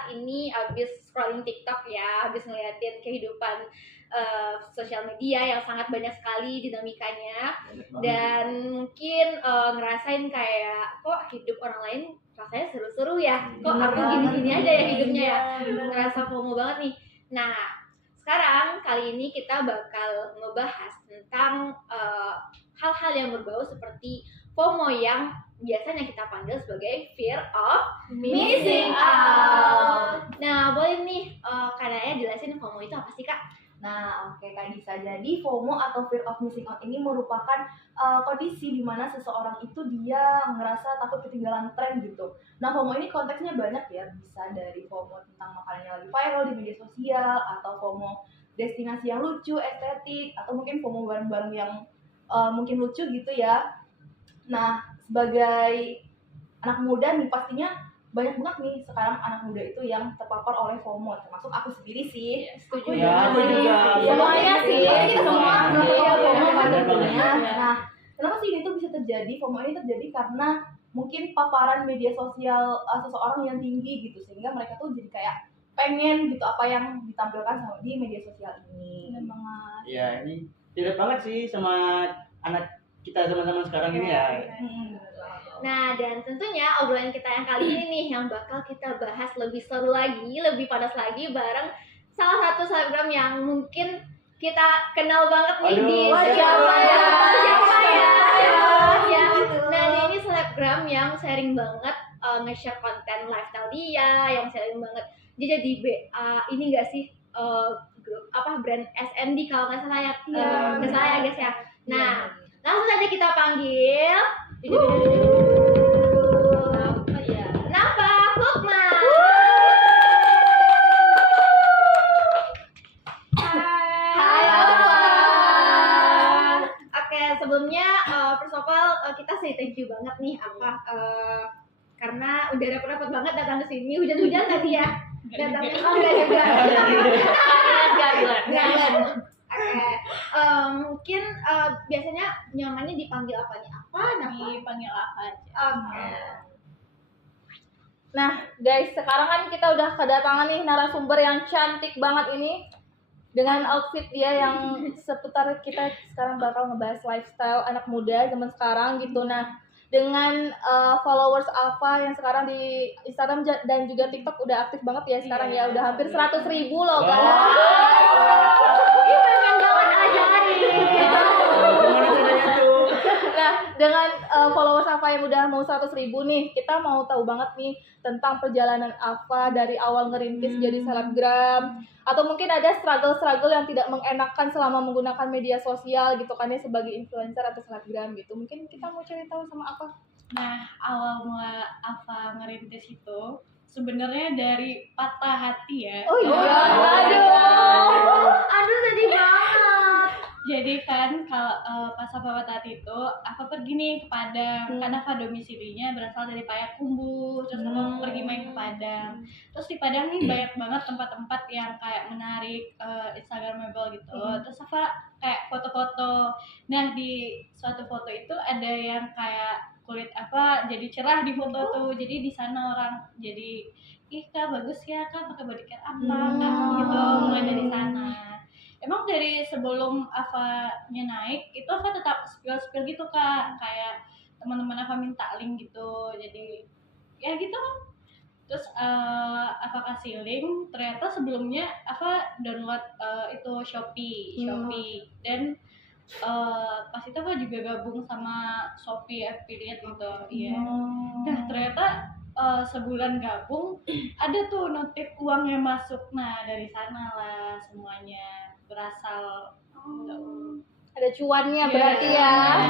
saat ini habis scrolling TikTok ya, habis ngeliatin kehidupan sosial media yang sangat banyak sekali dinamikanya, dan mungkin ngerasain kayak kok hidup orang lain rasanya seru-seru ya, kok aku gini-gini aja ya hidupnya ya, ngerasa FOMO banget nih. Nah, sekarang kali ini kita bakal ngebahas tentang hal-hal yang berbau seperti FOMO yang biasanya kita panggil sebagai fear of missing out. Nah, boleh nih Kak Naya jelasin FOMO itu apa sih, Kak? Nah, oke Kak Disa. Jadi FOMO atau fear of missing out ini merupakan kondisi di mana seseorang itu dia ngerasa takut ketinggalan tren gitu. Nah, FOMO ini konteksnya banyak ya. Bisa dari FOMO tentang makanan yang lagi viral di media sosial, atau FOMO destinasi yang lucu, estetik, atau mungkin FOMO barang-barang yang mungkin lucu gitu ya. Nah, sebagai anak muda nih pastinya banyak banget nih sekarang anak muda itu yang terpapar oleh FOMO, termasuk aku sendiri sih. Setuju ya, aku juga. Semuanya sih, kita semua Iya, FOMO kan benar tentunya. banget. Nah, kenapa sih ini tuh bisa terjadi? FOMO ini terjadi karena mungkin paparan media sosial seseorang yang tinggi gitu, sehingga mereka tuh jadi kayak pengen gitu apa yang ditampilkan sama di media sosial ini. Benar banget. Ya, ini tidak banget sih sama anak kita zaman-zaman sekarang ini ya. Nah, dan tentunya obrolan kita yang kali ini nih yang bakal kita bahas lebih seru lagi, lebih panas lagi bareng salah satu selebgram yang mungkin kita kenal banget nih di siapa ya? Nah, dia ini selebgram yang sharing banget nge-share konten lifestyle dia, yang sharing banget dia jadi ini enggak sih grup brand SND kalau nggak salah ya, nggak salah ya guys ya. Nah, langsung saja kita panggil. Nafa Lukman. Hai Lukman. Oke, sebelumnya first of all kita say thank you banget nih karena udah dapat banget datang ke sini. Hujan-hujan tadi ya. Datangnya enggak. Mungkin biasanya nyamannya dipanggil apa nih? Dipanggil apa aja. Oke. Nah, guys, sekarang kan kita udah kedatangan nih narasumber yang cantik banget ini dengan outfit dia yang seputar kita sekarang bakal ngebahas lifestyle anak muda zaman sekarang gitu. Nah, dengan followers Ava yang sekarang di Instagram dan juga TikTok udah aktif banget ya sekarang ya, udah hampir 100.000 loh kan. Ini pengen banget ajarin. Nah, dengan followers Ava yang udah mau 100.000 nih, kita mau tahu banget nih tentang perjalanan Ava dari awal ngerintis jadi selebgram, atau mungkin ada struggle yang tidak mengenakan selama menggunakan media sosial gitu kan ya, sebagai influencer atau selebgram gitu. Mungkin kita mau cari tahu sama Ava. Nah, awal mula Ava ngerintis itu sebenarnya dari patah hati ya. Oh iya. Aduh sedih banget. Jadi kan kalau pas Ava patah hati itu, Ava pergi nih ke Padang. Karena Ava domisilinya berasal dari Payakumbuh. Terus Ava pergi main ke Padang. Terus di Padang nih banyak banget tempat-tempat yang kayak menarik, instagramable gitu. Terus Ava kayak foto-foto. Nah, di suatu foto itu ada yang kayak kulit Ava jadi cerah di foto tuh. Jadi di sana orang jadi, ih Kak bagus ya Kak pakai bodycare apa Kak gitu, mulai dari sana. Emang dari sebelum Ava-nya naik itu Ava tetap spill gitu Kak, kayak teman-teman Ava minta link gitu, jadi ya gitu. Terus Ava kasih link, ternyata sebelumnya Ava download itu Shopee dan pas itu Ava juga gabung sama Shopee affiliate gitu, iya. Nah ternyata sebulan gabung ada tuh notif uangnya masuk, nah dari sana lah semuanya berasal. Ada cuannya berarti ya.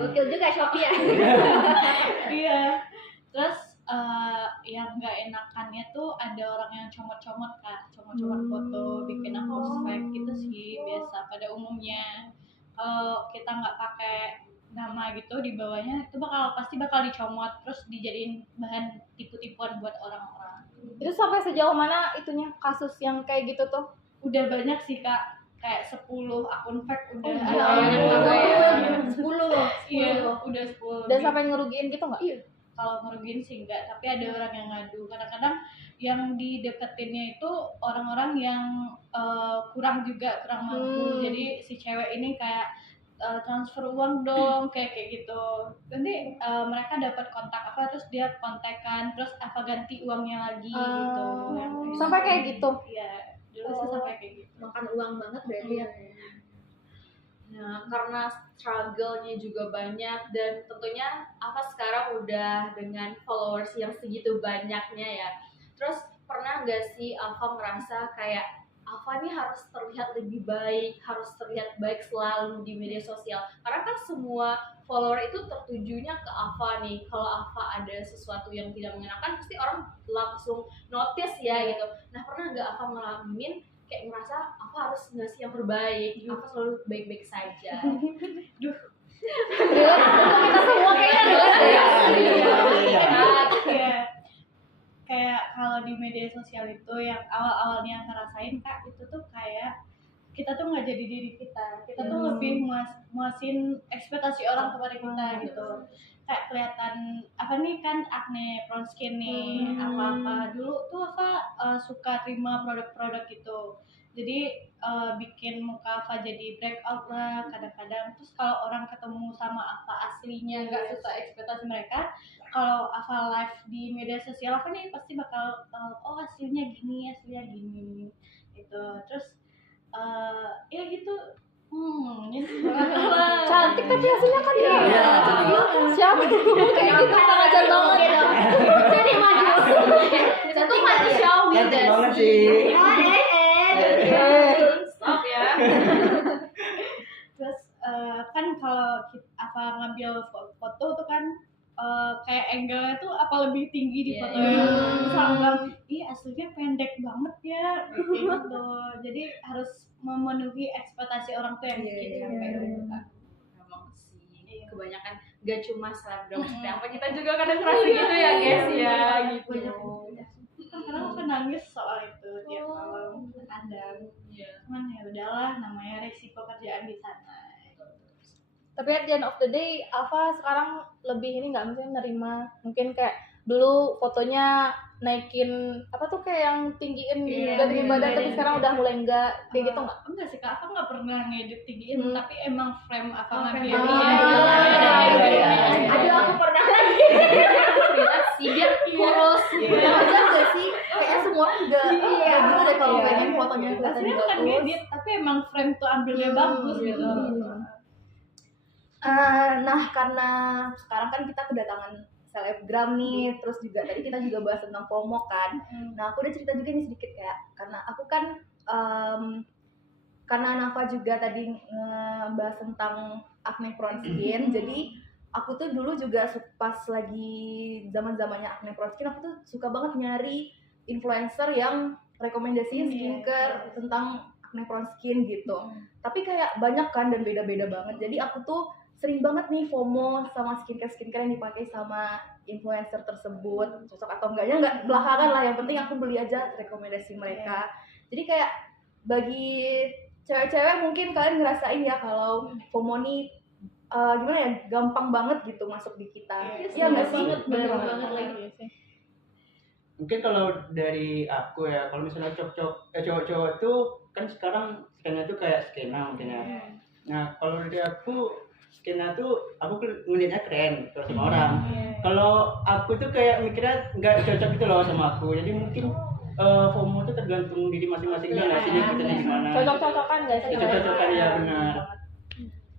Gokil juga Shopee ya. Iya. Terus yang nggak enakannya tuh ada orang yang comot-comot Kak, comot-comot foto, bikin akun fake gitu sih biasa pada umumnya. Kalau kita nggak pakai nama gitu di bawahnya itu pasti bakal dicomot, terus dijadiin bahan tipu-tipuan buat orang-orang. Itu sampai sejauh mana itunya kasus yang kayak gitu tuh? Udah banyak sih Kak, kayak 10 akun fake udah ada. 10 loh. Iya, udah 10. Dan sampai ngerugiin gitu nggak? Iya. kalau ngerugiin sih enggak, tapi ada orang yang ngadu. Kadang-kadang yang dideketinnya itu orang-orang yang kurang mampu. Jadi si cewek ini kayak transfer uang dong, kayak gitu. Nanti mereka dapat kontak apa, terus dia kontekan, terus apa ganti uangnya lagi gitu. Sampai kayak gitu. Iya, dulu sih sampai kayak gitu. Makan uang banget berarti ya. Nah, karena struggle-nya juga banyak dan tentunya Ava sekarang udah dengan followers yang segitu banyaknya ya. Terus pernah nggak sih Ava merasa kayak Ava nih harus terlihat lebih baik, harus terlihat baik selalu di media sosial? Karena kan semua follower itu tertujunya ke Ava nih. Kalau Ava ada sesuatu yang tidak mengenakan, pasti orang langsung notice ya gitu. Nah, pernah nggak Ava ngalamin kayak ngerasa Ava harus ngasih yang terbaik, Ava selalu baik-baik saja? Kita semua kayaknya relate deh. Iya. Kayak kalau di media sosial itu yang awal-awalnya yang ngerasain Kak, itu tuh kayak kita tuh nggak jadi diri kita tuh lebih muasin ekspektasi orang kepada kita gitu. Kayak kelihatan apa nih kan acne, prone skin nih, apa-apa. Dulu tuh Ava suka terima produk-produk gitu. Jadi bikin muka Ava jadi breakout lah kadang-kadang. Terus kalau orang ketemu sama Ava aslinya nggak sesuai ekspektasi mereka, kalau Ava live di media sosial Ava nih pasti bakal oh aslinya gini gitu. Terus ya gitu. Cantik tapi hasilnya kan ya. Siapa yang ngomong kayak gitu? Kurang ajar banget. Jadi maju. Itu manusiawi Cantik guys. banget sih. Stop ya. Terus kan kalau Ava ngambil foto tuh kan kayak angle-nya tuh apa lebih tinggi di fotonya. Terus aku bilang, ih aslinya pendek banget ya kayak gitu. Jadi harus memenuhi ekspektasi orang tuh yang bikin sampai gitu kan. Memang sih kebanyakan gak cuma selebgram seperti apa, kita juga kadang ngerasa gitu ya guys ya gitu. Kadang aku nangis soal itu tiap malam kadang. Cuman ya udahlah, namanya resiko kerjaan di sana. Tapi at the end of the day, Ava sekarang lebih ini nggak, misalnya nerima mungkin kayak dulu fotonya naikin apa tuh kayak yang tinggiin tinggi badan, tapi sekarang udah mulai enggak kayak gitu nggak? Enggak sih Kak, aku nggak pernah ngedit tinggiin, tapi emang frame apa ngambil Aduh, aku pernah lagi. Lihat sih biar kurus. Wajar gak sih? Kayaknya semua orang juga gitu deh kalau pengen fotonya kelihatan Aslinya bukan bagus. ngedit, tapi emang frame tuh ambilnya bagus gitu. Nah, karena sekarang kan kita kedatangan selebgram nih, terus juga tadi kita juga bahas tentang FOMO kan. Nah, aku udah cerita juga nih sedikit kayak, karena aku kan karena Nafa juga tadi ngebahas tentang acne prone skin, jadi aku tuh dulu juga pas lagi zaman-zamannya acne prone skin, aku tuh suka banget nyari influencer yang rekomendasiin skincare tentang acne prone skin gitu. Tapi kayak banyak kan dan beda-beda banget. Jadi aku tuh sering banget nih FOMO sama skincare yang dipakai sama influencer tersebut, cocok atau enggaknya nggak belakangan lah, yang penting aku beli aja rekomendasi mereka. Jadi kayak bagi cewek-cewek mungkin kalian ngerasain ya kalau FOMO nih gimana ya, gampang banget gitu masuk di kita. Iya nggak sih? Bener banget lagi. Mungkin kalau dari aku ya, kalau misalnya cowok-cowok tuh kan sekarang skena tuh kayak skena mungkin ya. Nah, kalau dari aku skena tuh aku ngeliatnya keren kalau sama orang. Kalau aku tuh kayak mikirnya nggak cocok gitu loh sama aku. Jadi mungkin FOMO tuh tergantung diri masing-masing kan, hasilnya kita gimana. Cocok-cocokan nggak sih? Cocok-cocokan ya, benar.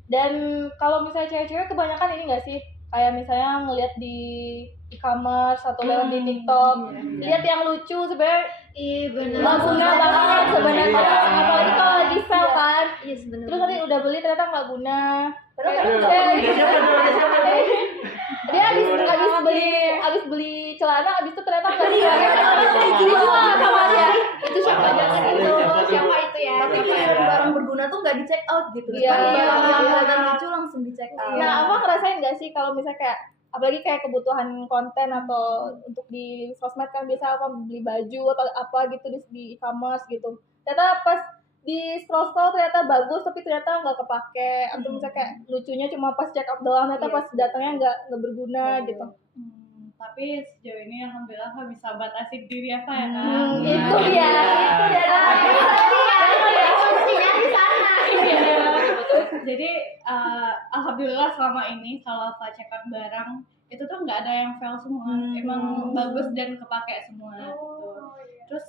Dan kalau misalnya cewek-cewek kebanyakan ini nggak sih, kayak misalnya ngelihat di e-commerce atau lewat di TikTok, lihat yang lucu sebenarnya Bener. nggak guna banget sebenarnya, Iya. apalagi kalau lagi sale kan. Iya sebenarnya. Terus nanti udah beli ternyata nggak guna. Padahal Kayak- kadang kayak- dia abis beli celana, abis itu ternyata nggak dijual sama dia. Itu siapa jangan itu? Siapa itu ya? tapi kayak barang berguna tuh nggak di check out gitu. Iya, Barang iya, yang iya. kelihatan lucu langsung di check out. Nah, apa ngerasain nggak sih kalau misalnya kayak apalagi kayak kebutuhan konten atau untuk di sosmed kan biasa apa beli baju atau apa gitu di e-commerce gitu. Ternyata pas di scroll ternyata bagus tapi ternyata nggak kepake, atau misalnya kayak lucunya cuma pas check out doang, ternyata pas datangnya nggak berguna gitu. tapi sejauh ini alhamdulillah aku bisa batasi diri apa ya kan. Itu dia. Kuncinya di sana. Iya. Jadi alhamdulillah selama ini kalau Ava check out barang itu tuh nggak ada yang fail semua, emang bagus dan kepake semua gitu. Terus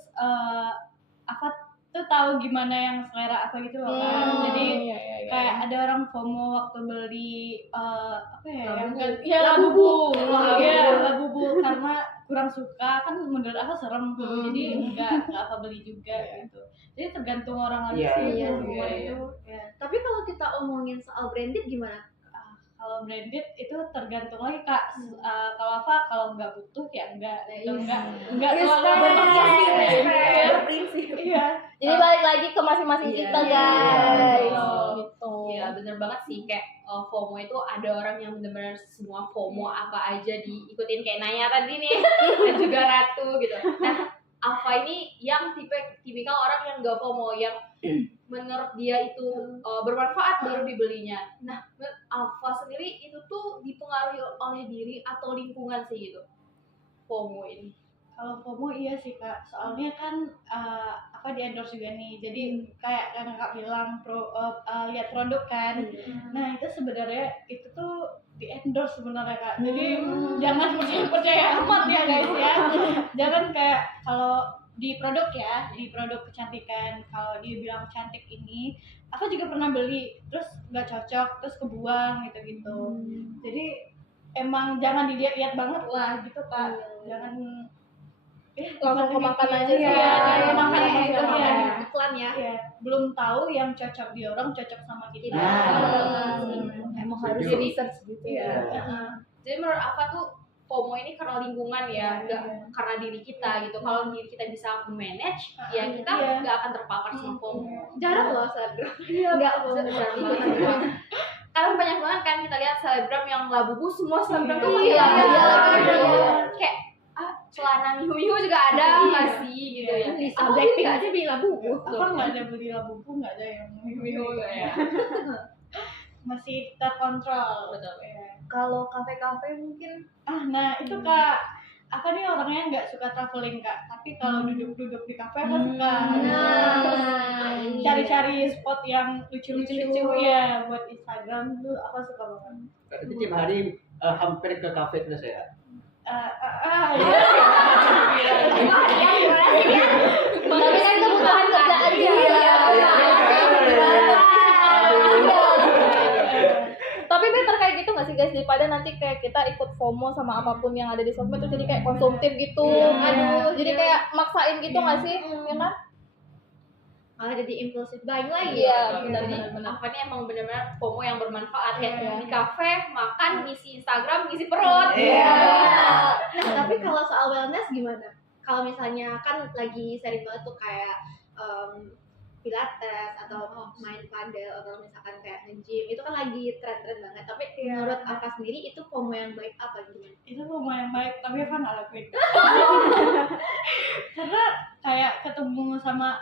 Ava tuh tahu gimana yang selera apa gitu loh kan. Jadi kayak ada orang FOMO waktu beli apa ya yang kan labubu. Iya, labubu karena kurang suka kan menurut aku serem tuh. Jadi enggak apa beli juga gitu. Jadi tergantung orang lagi sih semua itu. Ya. Tapi kalau kita omongin soal branded gimana? Kalau branded itu tergantung lagi Kak. Kalau apa kalau nggak butuh ya enggak gitu. Enggak selalu Berprinsip. Iya. Jadi balik lagi ke masing-masing kita guys. Gitu. Iya bener banget sih kayak FOMO itu ada orang yang benar-benar semua FOMO apa aja diikutin kayak Naya tadi nih dan juga Ratu gitu. Nah Ava ini yang tipikal orang yang gak FOMO yang menurut dia itu bermanfaat baru dibelinya. Nah menurut Ava sendiri itu tuh dipengaruhi oleh diri atau lingkungan sih gitu FOMO ini. Kalau FOMO iya sih Kak, soalnya kan apa di endorse juga nih, jadi kayak kakak bilang lihat produk kan, nah itu sebenarnya itu tuh di endorse sebenarnya Kak, jadi jangan percaya amat ya guys ya, jangan kayak kalau di produk ya, di produk kecantikan, kalau dia bilang cantik ini, aku juga pernah beli, terus nggak cocok, terus kebuang gitu-gitu, jadi emang jangan dilihat-lihat banget lah gitu Kak, jangan Langsung kemakan aja ya, ya. makan Itu aja ya. iklan ya. Ya, belum tahu yang cocok di orang cocok sama kita. Emang harus Setuju. research gitu ya. Jadi menurut Ava tuh FOMO ini karena lingkungan ya, nggak karena diri kita gitu. Kalau diri kita bisa manage, ya kita nggak akan terpapar sama FOMO. Jarang loh selebgram. Enggak Karena banyak banget kan kita lihat selebgram yang labubu, semua selebgram tuh pakai Iya, labubu. Kayak celana mihu juga ada masih gitu ya. Lisa Blackpink aja beli labubu. Apa nggak ada beli labubu, nggak ada yang mihu ya. Masih terkontrol. Betul. Ya. Kalau kafe-kafe mungkin Nah itu Kak, apa nih orangnya nggak suka traveling Kak, tapi kalau duduk-duduk di kafe aku suka. Cari-cari spot yang lucu-lucu ya buat Instagram tuh aku suka banget. Berarti tiap hari hampir ke kafe terus ya. Ya. Tapi kan itu bukan kerjaan dia. Tapi bener kayak gitu nggak sih guys, daripada nanti kayak kita ikut FOMO sama apapun yang ada di sosmed itu jadi kayak konsumtif gitu. Aduh, jadi kayak maksain gitu nggak sih, ya kan? Malah jadi impulsif buying lagi. Iya, Jadi benar. Ava ini emang benar-benar FOMO yang bermanfaat ya. Di kafe makan, ngisi Instagram, ngisi perut. Nah, tapi kalau soal wellness gimana? Kalau misalnya kan lagi sering banget tuh kayak pilates atau main padel atau misalkan kayak nge-gym, itu kan lagi tren-tren banget. Tapi menurut Ava sendiri itu FOMO yang baik apa gimana? Itu lumayan baik, tapi Eva nggak lakuin. Karena kayak ketemu sama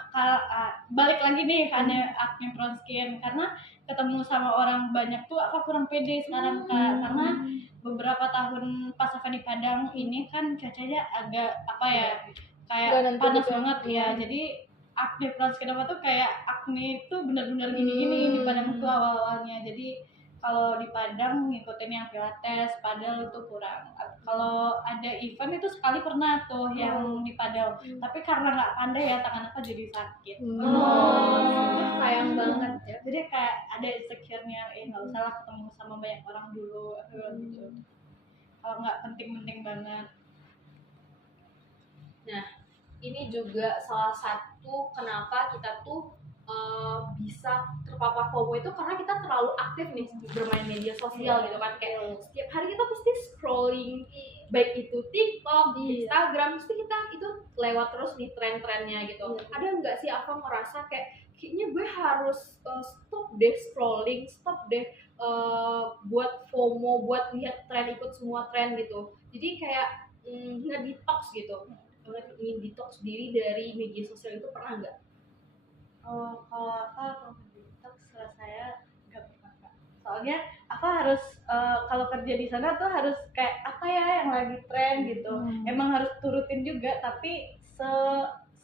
balik lagi nih karena acne prone skin, karena ketemu sama orang banyak tuh apa kurang pede sekarang Kak, karena beberapa tahun pas Eva di Padang ini kan cuacanya agak apa ya kayak panas banget ya, jadi acne prone skin apa tuh kayak acne itu benar-benar gini-gini di Padang tuh awal-awalnya, jadi kalau di Padang ngikutin yang pilates, padel itu kurang. Kalau ada event itu sekali pernah tuh yang di padel, tapi karena nggak pandai ya tangan aku jadi sakit. Sayang banget ya. Jadi kayak ada insecure-nya, nggak usah lah ketemu sama banyak orang dulu, aku bilang gitu. Kalau nggak penting-penting banget. Nah, ini juga salah satu kenapa kita tuh bisa terpapar FOMO itu karena kita terlalu aktif nih bermain media sosial gitu kan, kayak setiap hari kita pasti scrolling, baik itu TikTok, Instagram, pasti kita itu lewat terus nih tren-trennya gitu. Ada nggak sih Ava merasa kayaknya gue harus stop deh scrolling, stop deh buat FOMO, buat lihat tren, ikut semua tren gitu. Jadi kayak nge-detox gitu, nge-detox diri dari media sosial itu pernah nggak? Kalau apa kalau detox saya nggak pernah Kak. soalnya apa harus kalau kerja di sana tuh harus kayak apa ya yang lagi tren gitu. Emang harus turutin juga tapi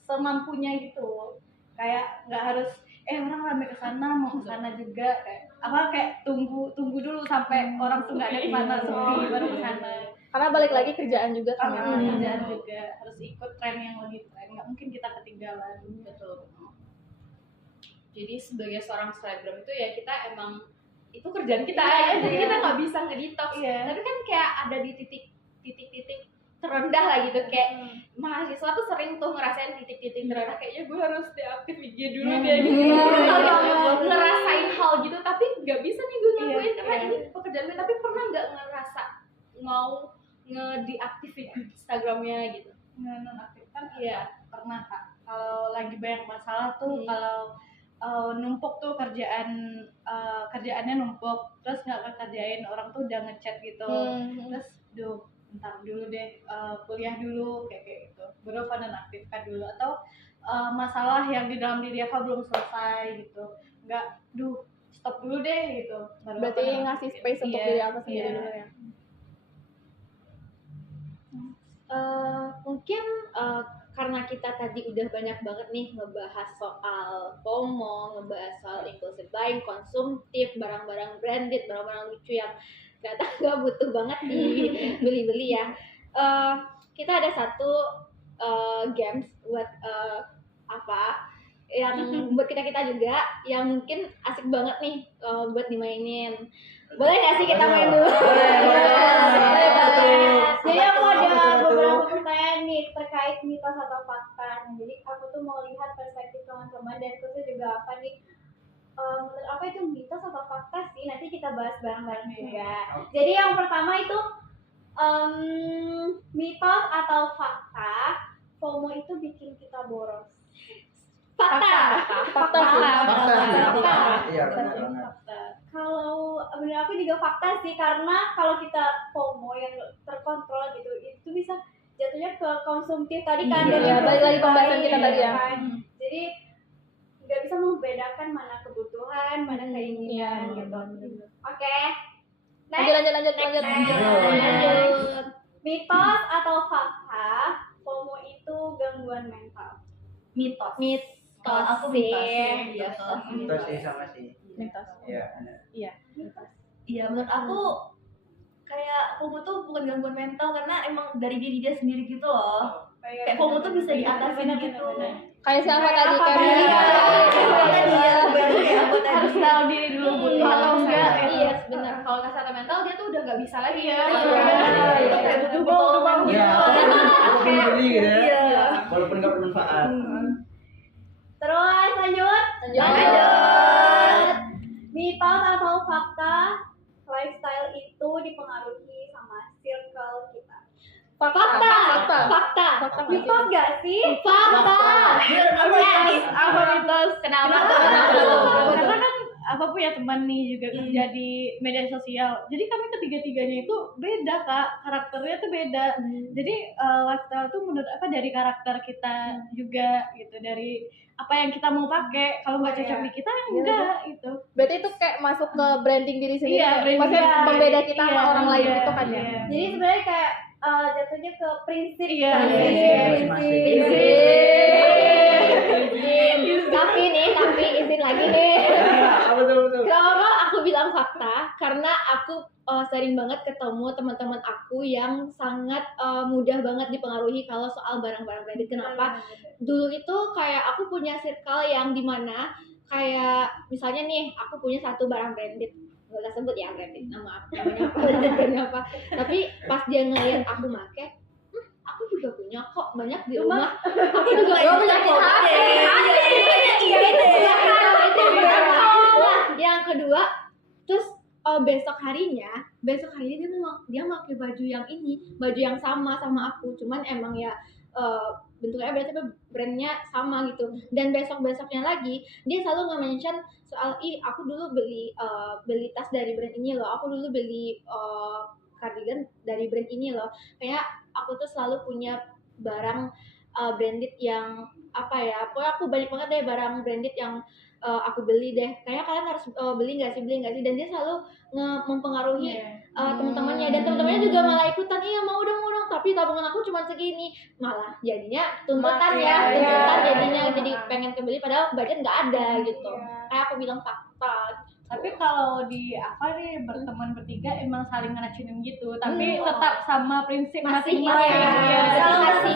semampunya gitu, kayak nggak harus orang rame ke sana mau ke sana juga, kayak tunggu dulu sampai orang tuh nggak ada ke sana sepi baru ke sana. Karena balik lagi kerjaan juga kan. Karena kerjaan juga harus ikut tren yang lagi tren, nggak mungkin kita ketinggalan. Betul. Jadi sebagai seorang selebgram itu ya kita emang itu kerjaan kita ya, jadi kita nggak bisa ngedetox. Tapi kan kayak ada di titik-titik terendah lah gitu, kayak mahasiswa tuh sering tuh ngerasain titik-titik terendah, kayaknya gue harus deaktif IG dulu deh gitu. Ngerasain hal gitu, tapi nggak bisa nih gue ngakuin karena ini pekerjaan gue. Tapi pernah nggak ngerasa mau ngedeaktifin Instagramnya gitu? Nonaktifkan pernah Kak. Kalau lagi banyak masalah tuh, kalau numpuk tuh kerjaannya numpuk, terus nggak kekerjain, orang tuh udah ngechat gitu, terus bentar dulu deh, kuliah dulu kayak gitu, baru nonaktifkan dulu. Atau masalah yang di dalam diri Eva belum selesai gitu, nggak stop dulu deh gitu, baru Berarti ngasih space untuk diri apa sendiri dulu ya. Mungkin karena kita tadi udah banyak banget nih ngebahas soal FOMO, ngebahas soal impulsive buying, konsumtif, barang-barang branded, barang-barang lucu yang ternyata nggak butuh banget dibeli-beli ya. Kita ada satu games buat yang buat kita juga yang mungkin asik banget nih buat dimainin. Boleh nggak sih kita main dulu? Jadi aku ada beberapa pertanyaan nih terkait mitos atau fakta. Jadi aku tuh mau lihat perspektif teman-teman dan khususnya juga apa nih, menurut apa itu mitos atau fakta sih, nanti kita bahas bareng-bareng juga. Jadi yang pertama itu mitos atau fakta FOMO itu bikin kita boros. Fakta. Iya benar. Kalau menurut aku juga fakta sih, karena kalau kita FOMO yang terkontrol gitu, itu bisa jatuhnya ke konsumtif tadi kan. Iya, balik lagi pembahasan kita tadi ya. Jadi nggak bisa membedakan mana kebutuhan, mana keinginan gitu. Oke. Lanjut. Mitos atau fakta FOMO itu gangguan mental? mitos. Kalau aku Itu sih sama sih. Mitos. Iya. Iya, menurut aku kayak FOMO tuh bukan gangguan mental, karena emang dari diri dia sendiri gitu loh. Kayak FOMO tuh bisa diatasin gitu. Kayak siapa tadi Apa kan? Harus tahu diri dulu butuh atau enggak. Iya, benar. Kalau kesehatan mental dia tuh udah nggak bisa lagi ya. Itu kayak butuh banget. Iya. Aku beli gitu ya. Iya. Walaupun nggak bermanfaat. Terus lanjut. Mitos atau fakta lifestyle itu dipengaruhi sama circle kita? Fakta. Mitos gak sih? Fakta. Apa mitos? Kenapa? Karena kan apa punya teman nih juga kerja di media sosial. Jadi kami ketiga-tiganya itu beda Kak, karakternya tuh beda. Jadi lifestyle tuh menurut apa dari karakter kita juga gitu, dari apa yang kita mau pakai. Kalau nggak cocok di kita enggak itu. Berarti itu kayak masuk ke branding diri sendiri. Iya, branding Maksudnya diri. pembeda kita sama Iya, orang lain iya, gitu kan ya. iya. Jadi sebenarnya kayak jatuhnya ke prinsip. Iya, Tapi izin lagi nih. Betul. Kenapa aku bilang fakta? Karena aku sering banget ketemu teman-teman aku yang sangat mudah banget dipengaruhi kalau soal barang-barang branded. Kenapa? Dulu itu kayak aku punya circle yang dimana kayak misalnya nih aku punya satu barang branded, nggak usah sebut ya branded namanya apa, tapi pas dia ngeliat aku make, aku juga punya kok banyak di rumah. Aku juga punya kok. Yang kedua, terus besok harinya dia pakai baju yang ini, baju yang sama aku, cuman emang ya bentuknya berarti brandnya sama gitu. Dan besoknya lagi dia selalu nge-mention soal aku dulu beli tas dari brand ini loh, aku dulu beli cardigan dari brand ini loh. Kayak aku tuh selalu punya barang branded yang apa ya, pokoknya aku banyak banget deh barang branded yang aku beli deh, kayaknya kalian harus beli nggak sih, dan dia selalu mempengaruhi teman-temannya, dan teman-temannya juga malah ikutan, iya mau dong, tapi tabungan aku cuma segini, malah jadinya tuntutan jadinya jadi pengen kebeli padahal budget nggak ada gitu. Kayak aku bilang fakta. Tapi kalau di apa nih berteman bertiga emang saling ngeracunin gitu, tapi tetap sama prinsip Masih masing-masing. saling kasih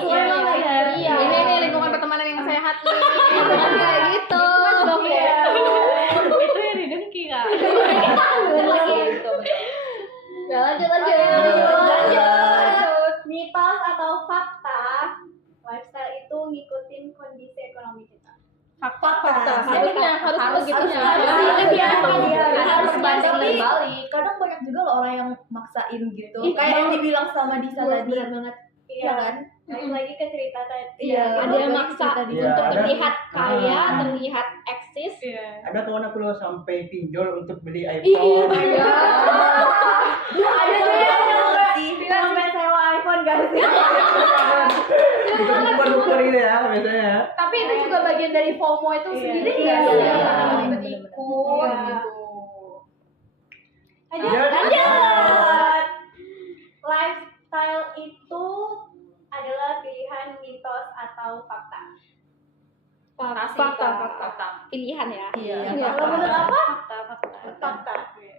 Iya, ini lingkungan pertemanan yang sehat nih. Kayak gitu. Itu yang didengki Kak. Gitu. Lanjut. Mitos atau fakta, lifestyle itu ngikutin kondisi ekonomi kita. Fakta. Harus begitunya. Harus balik. balik. Kadang banyak juga loh orang yang maksain gitu. Kayak yang dibilang sama Disa tadi. Benar banget. Iya kan? Balik lagi ke cerita tadi. Iya. Ada yang maksa Iya, untuk ada. terlihat kaya, terlihat eksis. Ada kawan aku loh sampai pinjol untuk beli Iya. iPhone. Ada juga yang sampai sewa iPhone gak sih? Bukan ini ya biasanya. Tapi itu juga bagian dari FOMO itu sendiri nggak sih? Iya. Ikut gitu. Lanjut. Lifestyle itu adalah pilihan mitos atau fakta. Fakta. Pilihan ya. Iya. Kalau menurut apa? Fakta.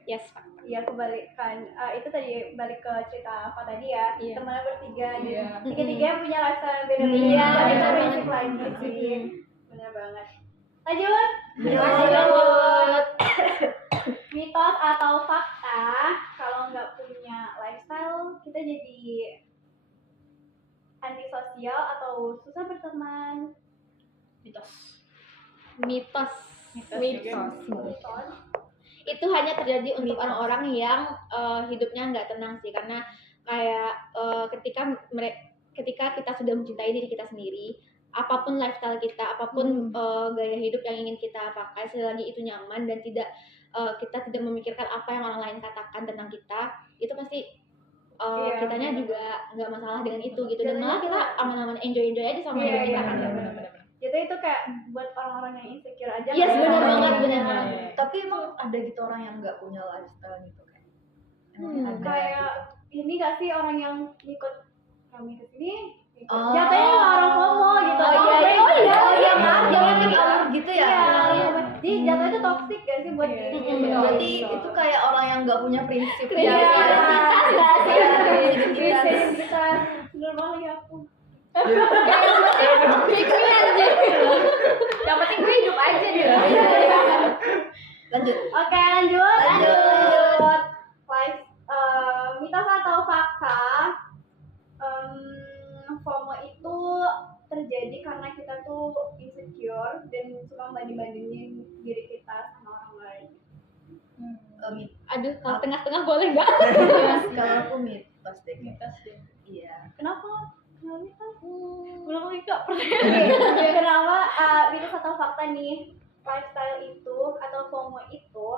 Yes, fakta. Iya, kebalikan. Itu tadi balik ke cerita apa tadi ya? Iya. Temannya bertiga. Iya. Tiga-tiganya punya lifestyle yang beda-beda. Iya, Kita benar. prinsip lagi sih. Benar banget. Lanjut. Mitos atau fakta, kalau nggak punya lifestyle, kita jadi antisosial atau susah berteman. Mitos. Mitos. Itu hanya terjadi untuk orang-orang yang hidupnya nggak tenang sih, karena kayak ketika kita sudah mencintai diri kita sendiri, apapun lifestyle kita, apapun gaya hidup yang ingin kita pakai, selagi itu nyaman dan kita tidak memikirkan apa yang orang lain katakan tentang kita, itu pasti kitanya juga nggak masalah dengan itu gitu, dan malah kita aman-aman enjoy aja sama hidup kita kan. Jadi itu kayak buat orang-orang yang insecure aja. Yes, kayak- benar banget, benar. Tapi emang ada gitu orang yang nggak punya lifestyle gitu kan? Ada Kayak gitu. ini gak sih orang yang ikut kami ke sini? Oh. Jatuhnya sama orang FOMO gitu. Jangan alur gitu ya. Iya. Jadi jatuhnya itu toxic gak sih buat dirinya sendiri? Berarti itu kayak orang yang nggak punya prinsip. Iya. Identitas nggak sih? Identitas. Kita bener banget ya aku. Yang penting gue hidup aja gitu. Lanjut. Oke, lanjut. Mitos atau fakta? FOMO itu terjadi karena kita tuh insecure dan suka banding-bandingin diri kita sama orang lain. Aduh, kalau tengah-tengah boleh nggak? Kalau aku mitos deh. Mitos deh. Iya. Kenapa? Kenapa mitos? Belum lagi Kak. Kenapa mitos atau fakta nih, lifestyle itu atau FOMO itu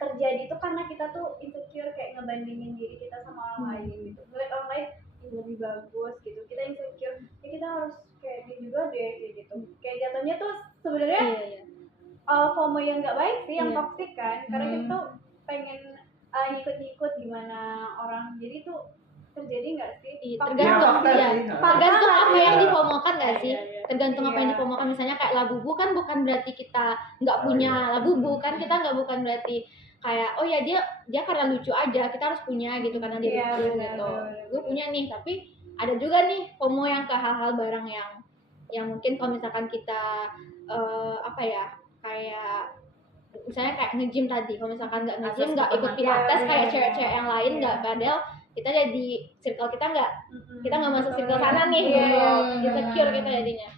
terjadi tuh karena kita tuh insecure, kayak ngebandingin diri kita sama orang lain gitu. Ngeliat orang lain yang lebih bagus gitu, kita insecure, ya kita harus kayak dia juga deh kayak gitu. Kayak jatuhnya tuh sebenarnya FOMO yang nggak baik sih, yang toxic kan, karena kita tuh pengen ngikut-ngikut gimana orang, jadi tuh terjadi nggak sih? Tergantung tergantung apa yang difomokan nggak sih? Tergantung apa yang Iya. difomokan. Misalnya kayak labubu kan bukan berarti kita nggak punya labubu kan, kita nggak bukan berarti kayak oh ya dia karena lucu aja kita harus punya gitu karena dia Iya, lucu benar, gitu. benar. Gue punya nih, tapi ada juga nih FOMO yang ke hal-hal barang yang mungkin kalau misalkan kita apa ya, kayak misalnya kayak nge-gym tadi, kalau misalkan nggak nge-gym, nggak ikut pilates kayak cewek-cewek yang lain, nggak padahal kita jadi circle kita nggak masuk circle sana nih, insecure kita jadinya.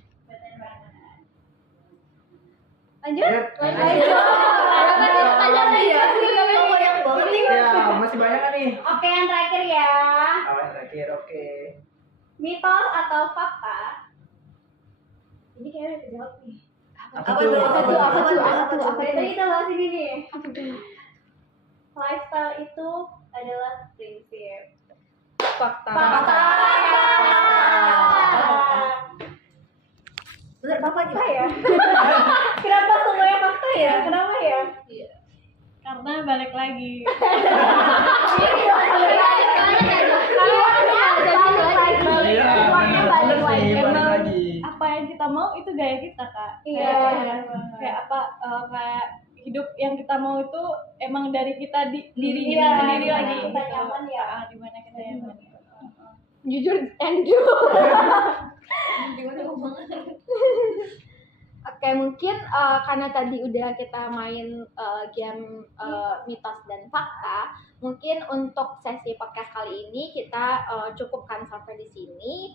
Lanjut? Ya, masih banyak kan nih. Oke, yang terakhir ya. Awal terakhir, oke. Mitos atau fakta? Ini kayaknya udah kejawab nih. Apa tuh? Dari tadi kita bahas ini nih. Lifestyle itu adalah prinsip. Fakta. Fakta. Menurut Papa gimana ya? Kenapa semuanya fakta ya? Kenapa ya? Karena balik lagi. Iya, bener sih, balik lagi. Apa yang kita mau itu gaya kita, Kak. Iya. Kayak apa kayak hidup yang kita mau itu emang dari kita diri kita Iya, sendiri dimana lagi kita gitu. nyaman ya. Di mana kita nyaman. Jujur Andrew. Oke, mungkin karena tadi udah kita main game mitos dan fakta, mungkin untuk sesi podcast kali ini kita cukupkan sampai di sini.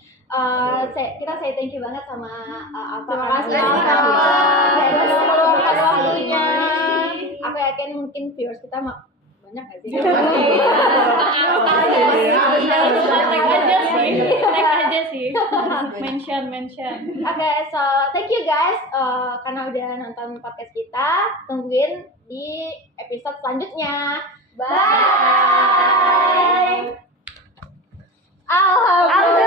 Kita say thank you banget sama Alfa. Terima kasih, karena Alfa. sudah meluangkan Terima kasih. waktunya. Aku yakin mungkin viewers kita banyak nggak sih? Tag aja sih. Mention. Oke, so thank you guys karena udah nonton podcast kita. Tungguin di episode selanjutnya. Bye. Alhamdulillah.